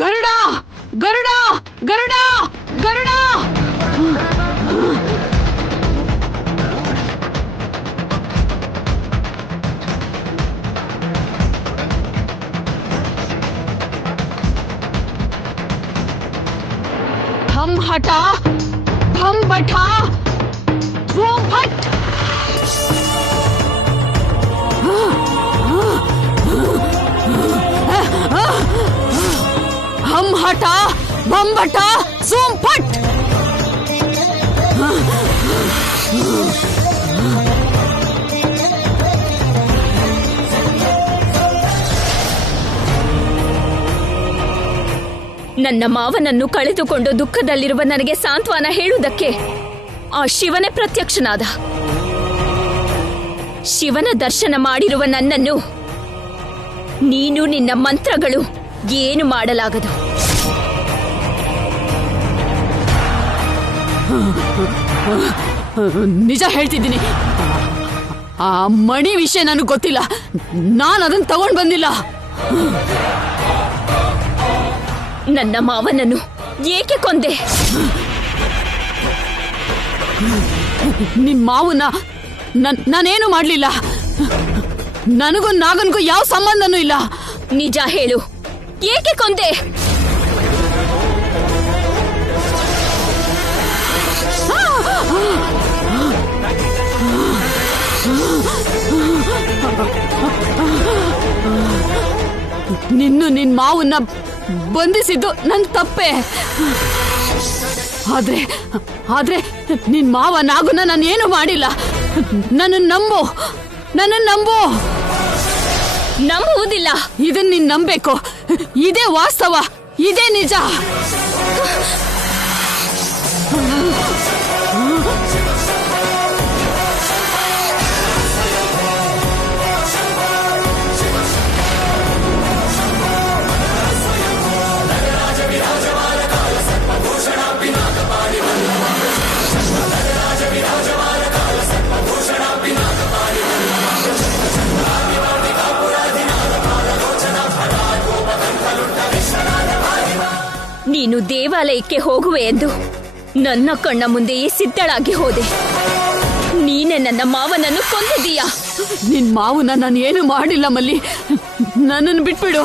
ಗರುಡ ಗರುಡ ಗರುಡ ಗರುಡ हम हटा हम बैठा वो भट हम हटा बम बटा सूम फट ನನ್ನ ಮಾವನನ್ನು ಕಳೆದುಕೊಂಡು ದುಃಖದಲ್ಲಿರುವ ನನಗೆ ಸಾಂತ್ವನ ಹೇಳುವುದಕ್ಕೆ ಆ ಶಿವನೇ ಪ್ರತ್ಯಕ್ಷನಾದ. ಶಿವನ ದರ್ಶನ ಮಾಡಿರುವ ನನ್ನನ್ನು ನೀನು ನಿನ್ನ ಮಂತ್ರಗಳು ಏನು ಮಾಡಲಾಗದು. ನಿಜ ಹೇಳ್ತಿದ್ದೀನಿ, ಆ ಮಣಿ ವಿಷಯ ನನಗೆ ಗೊತ್ತಿಲ್ಲ. ನಾನು ಅದನ್ನ ತಗೊಂಡು ಬಂದಿಲ್ಲ. ನನ್ನ ಮಾವನನ್ನು ಏಕೆ ಕೊಂದೆ? ನಿನ್ ಮಾವನ ನಾನೇನು ಮಾಡ್ಲಿಲ್ಲ. ನನಗೂ ನಾಗನ್ಗೂ ಯಾವ ಸಂಬಂಧನೂ ಇಲ್ಲ. ನಿಜ ಹೇಳು, ಏಕೆ ಕೊಂದೆ? ನಿನ್ ಮಾವನ್ನ ಬಂಧಿಸಿದ್ದು ನನ್ ತಪ್ಪೆ. ಆದ್ರೆ ನಿನ್ ಮಾವ ನಾಗುನ ನಾನೇನು ಮಾಡಿಲ್ಲ. ನನ್ನ ನಂಬು. ನಂಬುವುದಿಲ್ಲ. ಇದನ್ನ ನೀನ್ ನಂಬೇಕು. ಇದೇ ವಾಸ್ತವ, ಇದೇ ನಿಜ. ನೀನು ದೇವಾಲಯಕ್ಕೆ ಹೋಗುವೆ ಎಂದು ನನ್ನ ಕಣ್ಣ ಮುಂದೆಯೇ ಸಿದ್ಧಳಾಗಿ ಹೋದೆ. ನೀನೆ ನನ್ನ ಮಾವನನ್ನು ಕೊಂದಿದ್ದೀಯಾ. ನಿನ್ ಮಾವನ ನಾನು ಏನು ಮಾಡಿಲ್ಲ ಮಲ್ಲಿ. ನನ್ನನ್ನು ಬಿಟ್ಬಿಡು.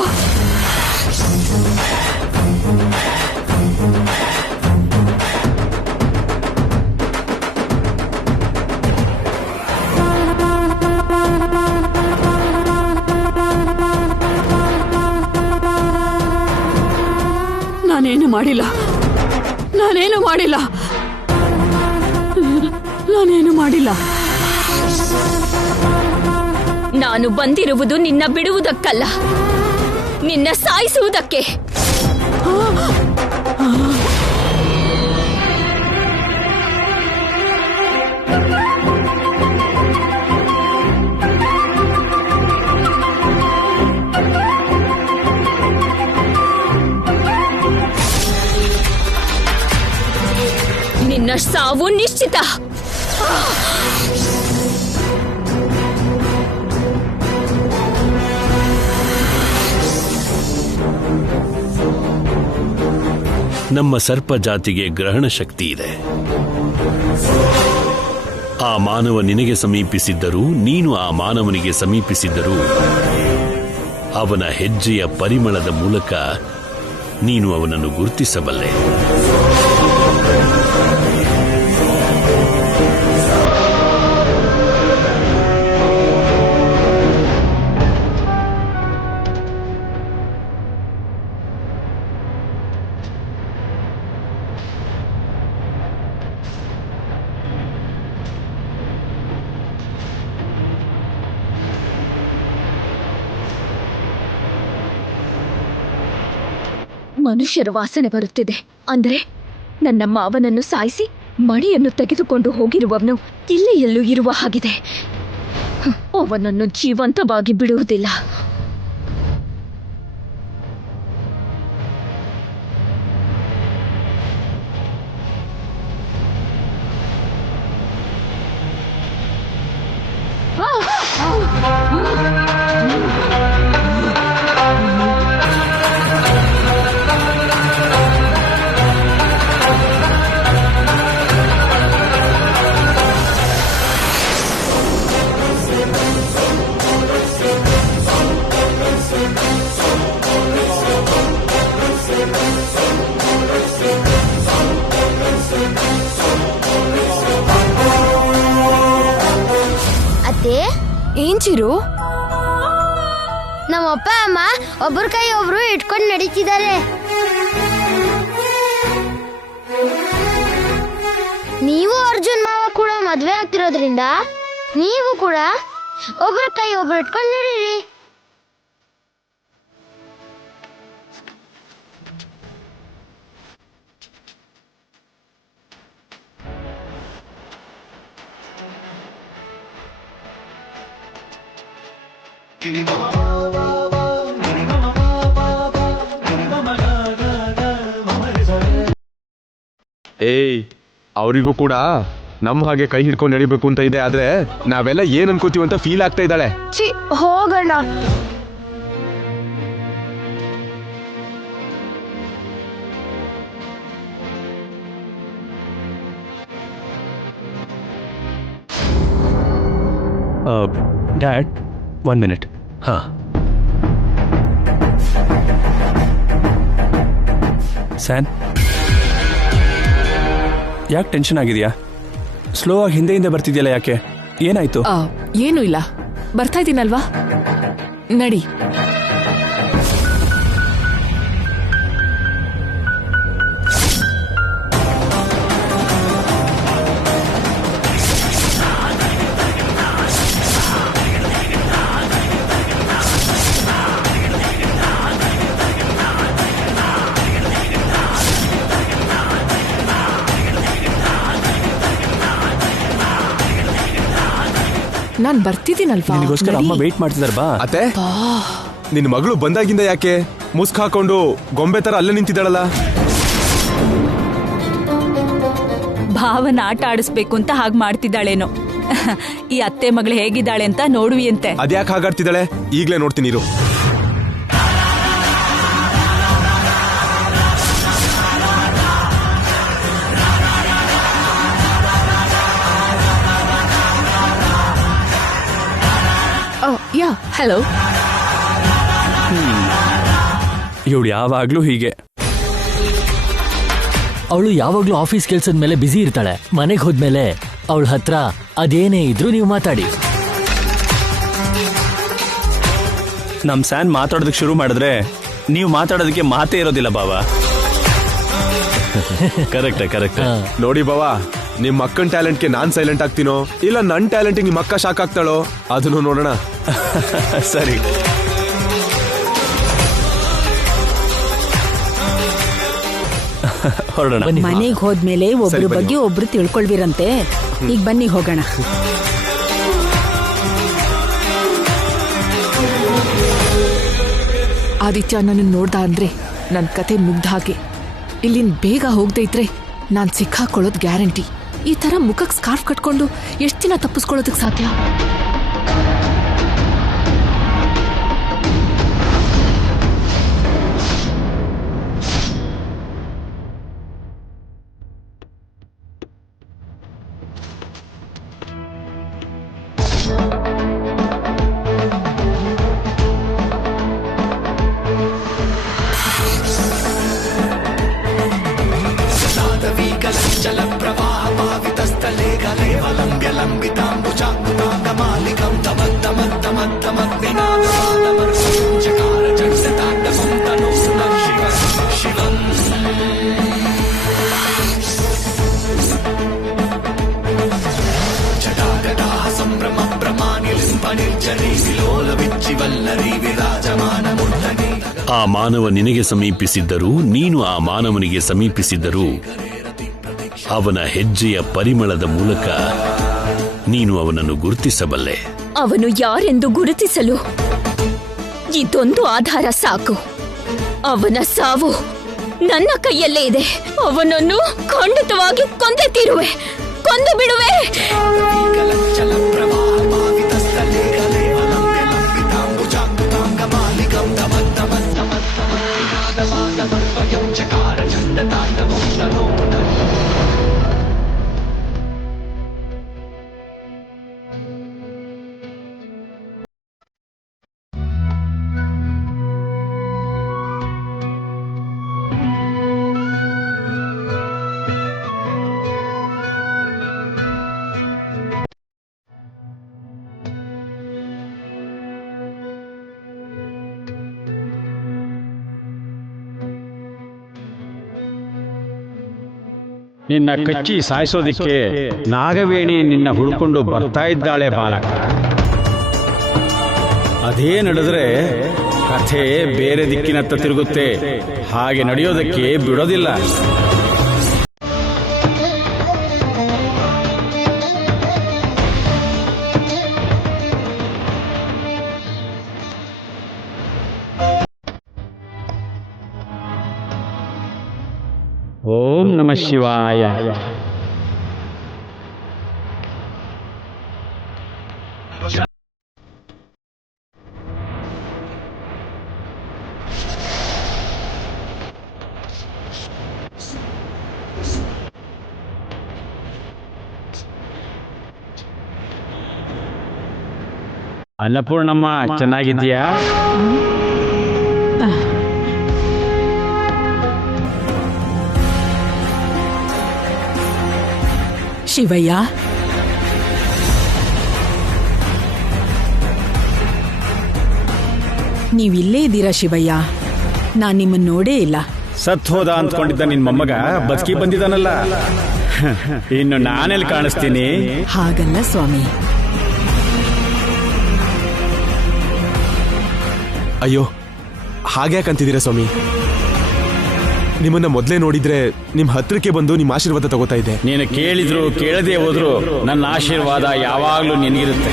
ನಾನೇನು ಮಾಡಿಲ್ಲ. ನಾನು ಬಂದಿರುವುದು ನಿನ್ನ ಬಿಡುವುದಕ್ಕಲ್ಲ, ನಿನ್ನ ಸಾಯಿಸುವುದಕ್ಕೆ. ನಿನ್ನ ಸಾವು ನಿಶ್ಚಿತ. ನಮ್ಮ ಸರ್ಪ ಜಾತಿಗೆ ಗ್ರಹಣ ಶಕ್ತಿ ಇದೆ. ಆ ಮಾನವ ನಿನಗೆ ಸಮೀಪಿಸಿದ್ದರೂ, ನೀನು ಆ ಮಾನವನಿಗೆ ಸಮೀಪಿಸಿದ್ದರೂ, ಅವನ ಹೆಜ್ಜೆಯ ಪರಿಮಳದ ಮೂಲಕ ನೀನು ಅವನನ್ನು ಗುರುತಿಸಬಲ್ಲೆ. ಮನುಷ್ಯರ ವಾಸನೆ ಬರುತ್ತಿದೆ. ಅಂದ್ರೆ ನನ್ನ ಮಾವನನ್ನು ಸಾಯಿಸಿ ಮಣಿಯನ್ನು ತೆಗೆದುಕೊಂಡು ಹೋಗಿರುವವನು ಇಲ್ಲಿ ಎಲ್ಲೂ ಇರುವ ಹಾಗಿದೆ. ಅವನನ್ನು ಜೀವಂತವಾಗಿ ಬಿಡುವುದಿಲ್ಲ. ಏನ್ ಚಿರು? ನಮ್ಮ ಅಪ್ಪ ಅಮ್ಮ ಒಬ್ಬರ ಕೈ ಒಬ್ರು ಇಟ್ಕೊಂಡು ನಡೀತಿದ್ದಾರೆ. ನೀವು ಅರ್ಜುನ್ ಮಾವ ಕೂಡ ಮದ್ವೆ ಆಗ್ತಿರೋದ್ರಿಂದ ನೀವು ಕೂಡ ಒಬ್ಬರ ಕೈ ಒಬ್ರು ಇಟ್ಕೊಂಡು ನಡೀರಿ. ಏಯ್, ಅವರಿಗೂ ಕೂಡ ನಮ್ಮ ಹಾಗೆ ಕೈ ಹಿಡ್ಕೊಂಡು ನಡಿಬೇಕು ಅಂತ ಇದೆ. ಆದ್ರೆ ನಾವೆಲ್ಲ ಏನ್ ಅನ್ಕೋತೀವಿ ಅಂತ ಫೀಲ್ ಆಗ್ತಾ ಇದ್ದಾಳೆ. ಛೀ, ಹೋಗೋಣ. Dad, 1 minute. ಹಾ, ಸ್ಯಾನ್, ಯಾಕೆ ಟೆನ್ಷನ್ ಆಗಿದೆಯಾ? ಸ್ಲೋ ಆಗಿ ಹಿಂದೆ ಬರ್ತಿದ್ಯಲ್ಲ, ಯಾಕೆ? ಏನಾಯ್ತು? ಏನು ಇಲ್ಲ, ಬರ್ತಾ ಇದ್ದೀನಲ್ವಾ, ನಡಿ. ನಾನ್ ಬರ್ತಿದ್ದೀನಲ್ವಾ, ನಿನಗೋಸ್ಕರ ಅಮ್ಮ ವೇಟ್ ಮಾಡ್ತಿದಾರೆ, ಬಾ. ಅತ್ತೆ, ನಿನ್ ಮಗಳು ಬಂದಾಗಿಂದ ಯಾಕೆ ಮುಸ್ಕ್ ಹಾಕೊಂಡು ಗೊಂಬೆ ತರ ಅಲ್ಲೇ ನಿಂತಿದ್ದಾಳಲ್ಲ? ಭಾವನ ಆಟ ಆಡಿಸ್ಬೇಕು ಅಂತ ಹಾಗೆ ಮಾಡ್ತಿದ್ದಾಳೇನೋ. ಈ ಅತ್ತೆ ಮಗಳು ಹೇಗಿದ್ದಾಳೆ ಅಂತ ನೋಡುವಿಯಂತೆ. ಅದ್ಯಾಕೆ ಹಾಗಾಡ್ತಿದ್ದಾಳೆ? ಈಗ್ಲೇ ನೋಡ್ತೀನಿ ಇರು. ಯಾ, ಹಲೋ. ಇವಳು ಯಾವಾಗ್ಲೂ ಹೀಗೆ. ಅವಳು ಯಾವಾಗ್ಲೂ ಆಫೀಸ್ ಕೆಲ್ಸದ ಮೇಲೆ ಬ್ಯುಸಿ ಇರ್ತಾಳೆ. ಮನೆಗೆ ಹೋದ್ಮೇಲೆ ಅವಳ ಹತ್ರ ಅದೇನೇ ಇದ್ರೂ ನೀವು ಮಾತಾಡಿ. ನಮ್ ಸ್ಯಾನ್ ಮಾತಾಡೋದಕ್ಕೆ ಶುರು ಮಾಡಿದ್ರೆ ನೀವು ಮಾತಾಡೋದಕ್ಕೆ ಮಾತೇ ಇರೋದಿಲ್ಲ ಬಾವಾ. ಕರೆಕ್ಟ್. ನೋಡಿ ಬಾವಾ, ನಿಮ್ ಅಕ್ಕನ್ ಟ್ಯಾಲೆಂಟ್ಗೆ ನಾನ್ ಸೈಲೆಂಟ್ ಆಗ್ತೀನೋ ಇಲ್ಲ ನನ್ ಟ್ಯಾಲೆಂಟ್ಗೆ ನಿಮ್ ಅಕ್ಕ ಶಾಕ್ ಆಗ್ತಾಳೋ ಅದನ್ನು ನೋಡೋಣ. ಸರಿ. ಹೊರಡೋಣ. ಮನೆಗೆ ಹೋದ್ಮೇಲೆ ಒಬ್ರ ಬಗ್ಗೆ ಒಬ್ರು ತಿಳ್ಕೊಳ್ವಿರಂತೆ. ಈಗ ಬನ್ನಿ ಹೋಗೋಣ. ಆದಿತ್ಯ ನನ್ನ ನೋಡ್ದ ಅಂದ್ರೆ ನನ್ ಕತೆ ಮುಗ್ದ ಹಾಗೆ. ಇಲ್ಲಿಂದ ಬೇಗ ಹೋಗದೆ ಇದ್ರೆ ನಾನ್ ಸಿಕ್ಕಾಕೊಳ್ಳೋದ್ ಗ್ಯಾರಂಟಿ. ಈ ತರ ಮುಖಕ್ ಸ್ಕಾರ್ಫ್ ಕಟ್ಕೊಂಡು ಎಷ್ಟ್ ದಿನ ತಪ್ಪಿಸ್ಕೊಳ್ಳೋದಕ್ ಸಾಧ್ಯ? ಆ ಮಾನವ ನಿನಗೆ ಸಮೀಪಿಸಿದ್ದರೂ ನೀನು ಆ ಮಾನವನಿಗೆ ಸಮೀಪಿಸಿದ್ದರೂ ಅವನ ಹೆಜ್ಜೆಯ ಪರಿಮಳದ ಮೂಲಕ ನೀನು ಅವನನ್ನು ಗುರುತಿಸಬಲ್ಲೆ. ಅವನು ಯಾರೆಂದು ಗುರುತಿಸಲು ಇದೊಂದು ಆಧಾರ ಸಾಕು. ಅವನ ಸಾವು ನನ್ನ ಕೈಯಲ್ಲೇ ಇದೆ. ಅವನನ್ನು ಖಂಡಿತವಾಗಿ ಕೊಂದೇ ತೀರುವೆ, ಕೊಂದು ಬಿಡುವೆ. ನಿನ್ನ ಕಚ್ಚಿ ಸಾಯಿಸೋದಿಕ್ಕೆ ನಾಗವೇಣಿ ನಿನ್ನ ಹುಡ್ಕೊಂಡು ಬರ್ತಾ ಇದ್ದಾಳೆ ಬಾಲಕ. ಅದೇ ನಡೆದ್ರೆ ಕಥೆ ಬೇರೆ ದಿಕ್ಕಿನತ್ತ ತಿರುಗುತ್ತೆ. ಹಾಗೆ ನಡೆಯೋದಕ್ಕೆ ಬಿಡೋದಿಲ್ಲ. ಓಂ ನಮಃ ಶಿವಾಯ. ಅನ್ನಪೂರ್ಣಮ್ಮ ಚೆನ್ನಾಗಿದ್ದೀಯಾ? ಶಿವಯ್ಯ, ನೀವಿಲ್ಲೇ ಇದ್ದೀರಾ ಶಿವಯ್ಯ? ನಾನ್ ನಿಮ್ಮನ್ನ ನೋಡೇ ಇಲ್ಲ. ಸತ್ ಹೋದ ಅಂದ್ಕೊಂಡಿದ್ದ ನಿನ್ ಮೊಮ್ಮಗ ಬದುಕಿ ಬಂದಿದ್ದಾನಲ್ಲ, ಇನ್ನು ನಾನೆಲ್ಲಿ ಕಾಣಿಸ್ತೀನಿ? ಹಾಗಲ್ಲ ಸ್ವಾಮಿ. ಅಯ್ಯೋ, ಹಾಗ್ಯಾಕಂತಿದ್ದೀರಾ ಸ್ವಾಮಿ? ನಿಮ್ಮನ್ನ ಮೊದಲೇ ನೋಡಿದ್ರೆ ನಿಮ್ ಹತ್ರಕ್ಕೆ ಬಂದು ನಿಮ್ಮ ಆಶೀರ್ವಾದ ತಗೋತಾ ಇದ್ದೆ. ನೀನು ಕೇಳಿದ್ರು ಕೇಳದೆ ಹೋದ್ರು ನನ್ನ ಆಶೀರ್ವಾದ ಯಾವಾಗ್ಲೂ ನಿನಗಿರುತ್ತೆ.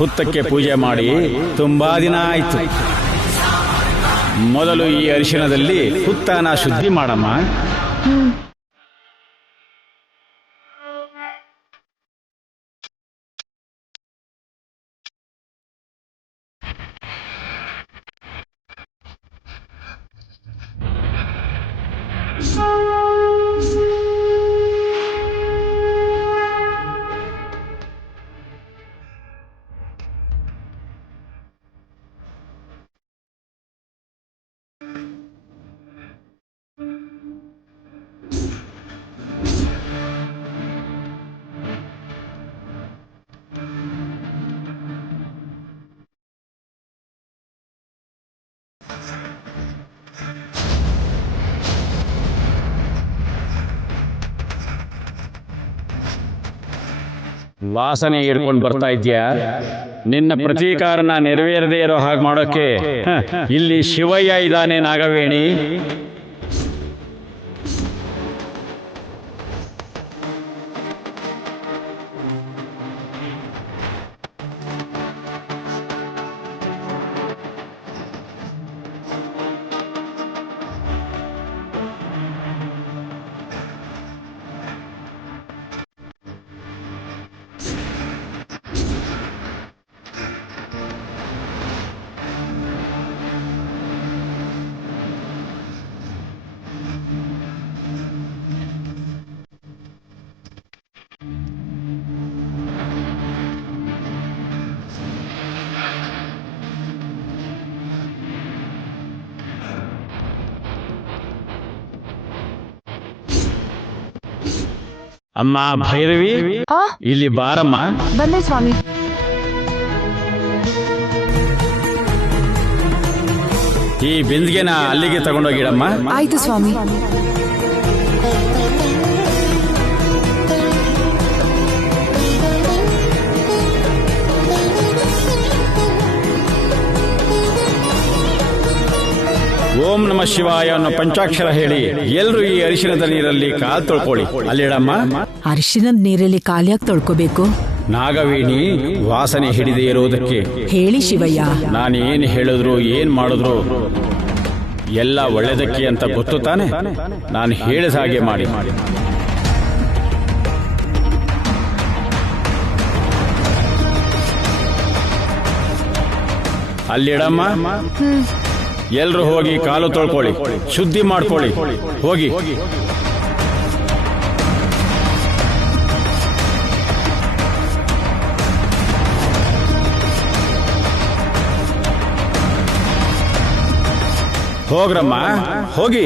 ಹುತ್ತಕ್ಕೆ ಪೂಜೆ ಮಾಡಿ ತುಂಬಾ ದಿನ ಆಯ್ತು. ಮೊದಲು ಈ ಅರಿಶಿಣದಲ್ಲಿ ಹುತ್ತನ ಶುದ್ಧಿ ಮಾಡಮ್ಮ. ವಾಸನೆ ಹಿಡ್ಕೊಂಡು ಬರ್ತಾ ಇದ್ಯಾ? ನಿನ್ನ ಪ್ರತೀಕಾರನ ನೆರವೇರದೇ ಇರೋ ಹಾಗೆ ಮಾಡೋಕೆ ಇಲ್ಲಿ ಶಿವಯ್ಯ ಇದ್ದಾನೆ ನಾಗವೇಣಿ. ಅಮ್ಮ ಭೈರವಿ, ಇಲ್ಲಿ ಬಾರಮ್ಮ. ಬಂದೆ ಸ್ವಾಮಿ. ಈ ಬಿಂದಿಗೆನ ಅಲ್ಲಿಗೆ ತಗೊಂಡೋಗಿಡಮ್ಮ. ಆಯ್ತು ಸ್ವಾಮಿ. ಓಂ ನಮಃ ಶಿವಾಯ ಅನ್ನೋ ಪಂಚಾಕ್ಷರ ಹೇಳಿ ಎಲ್ರು ಈ ಅರಿಶಿಣದ ನೀರಲ್ಲಿ ಕಾಲ್ ತೊಳ್ಕೊಳ್ಳಿ. ಅಲ್ಲಿಡಮ್ಮ. ಅರಿಶಿನದ ನೀರಲ್ಲಿ ಕಾಲ್ಯಾಕ್ ತೊಳ್ಕೋಬೇಕು? ನಾಗವೇಣಿ ವಾಸನೆ ಹಿಡಿದೇ ಇರೋದಕ್ಕೆ. ಹೇಳಿ ಶಿವಯ್ಯ. ನಾನೇನು ಹೇಳಿದ್ರು ಏನ್ ಮಾಡಿದ್ರು ಎಲ್ಲ ಒಳ್ಳೆದಕ್ಕೆ ಅಂತ ಗೊತ್ತು ತಾನೆ. ನಾನು ಹೇಳಿದ ಹಾಗೆ ಮಾಡಿ. ಅಲ್ಲಿಡಮ್ಮ. ಎಲ್ರು ಹೋಗಿ ಕಾಲು ತೊಳ್ಕೊಳ್ಳಿ, ಶುದ್ಧಿ ಮಾಡ್ಕೊಳ್ಳಿ. ಹೋಗಿ. ಹೋಗ್ರಮ್ಮ, ಹೋಗಿ.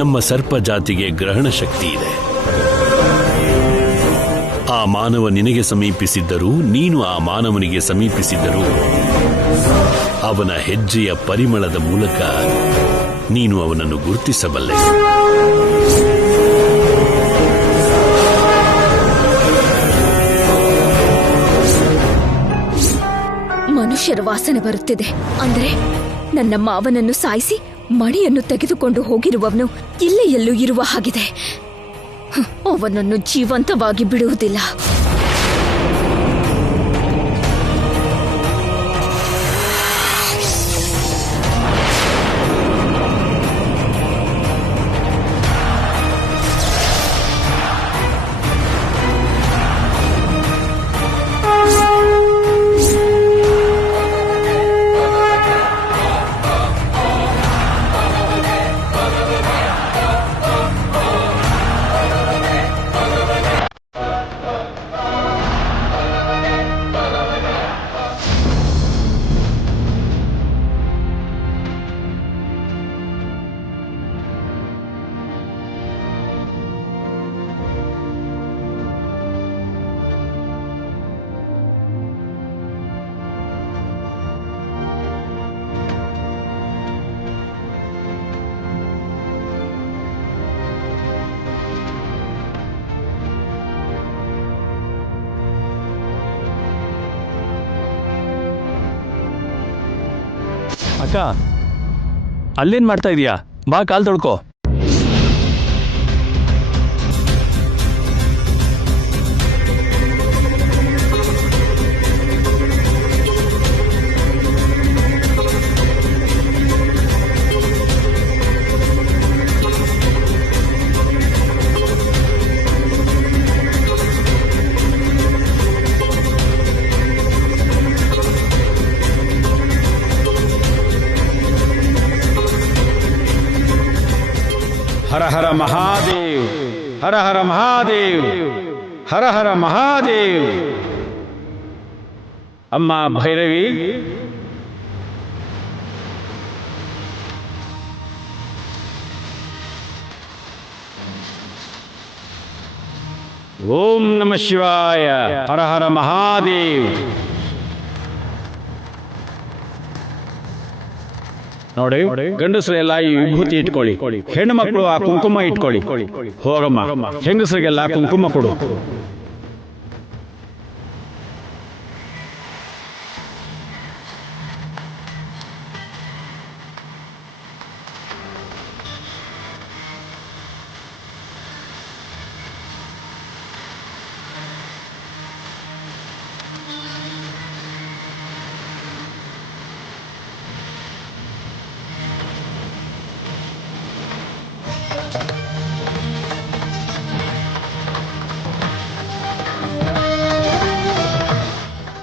ನಮ್ಮ ಸರ್ಪ ಜಾತಿಗೆ ಗ್ರಹಣ ಶಕ್ತಿ ಇದೆ. ಆ ಮಾನವ ನಿನಗೆ ಸಮೀಪಿಸಿದ್ದರೂ, ನೀನು ಆ ಮಾನವನಿಗೆ ಸಮೀಪಿಸಿದ್ದರೂ, ಅವನ ಹೆಜ್ಜೆಯ ಪರಿಮಳದ ಮೂಲಕ ನೀನು ಅವನನ್ನು ಗುರುತಿಸಬಲ್ಲೆ. ಮನುಷ್ಯರ ವಾಸನೆ ಬರುತ್ತಿದೆ. ಅಂದ್ರೆ ನನ್ನ ಮಾವನನ್ನು ಸಾಯಿಸಿ ಮಣಿಯನ್ನು ತೆಗೆದುಕೊಂಡು ಹೋಗಿರುವವನು ಇಲ್ಲೇ ಎಲ್ಲೂ ಇರುವ ಹಾಗಿದೆ. ಅವನನ್ನು ಜೀವಂತವಾಗಿ ಬಿಡುವುದಿಲ್ಲ. ಅಕ್ಕ, ಅಲ್ಲೇನ್ ಮಾಡ್ತಾ ಇದೀಯಾ? ಬಾ, ಕಾಲ್ ತೊಳ್ಕೊ. ಹರ ಹರ ಮಹಾದೇವ್, ಹರ ಹರ ಮಹಾದೇವ್, ಹರ ಹರ ಮಹಾದೇವ್. ಅಮ್ಮ ಭೈರವಿ, ಓಂ ನಮಃ ಶಿವಾಯ, ಹರ ಹರ ಮಹಾದೇವ್. ನೋಡಿ, ಗಂಡಸರೆಲ್ಲ ಈ ವಿಭೂತಿ ಇಟ್ಕೊಳ್ಳಿ, ಹೆಣ್ಣು ಮಕ್ಕಳು ಆ ಕುಂಕುಮ ಇಟ್ಕೊಳ್ಳಿ. ಹೋಗಮ್ಮ, ಹೆಂಗಸರಿಗೆಲ್ಲ ಕುಂಕುಮ ಕೊಡು.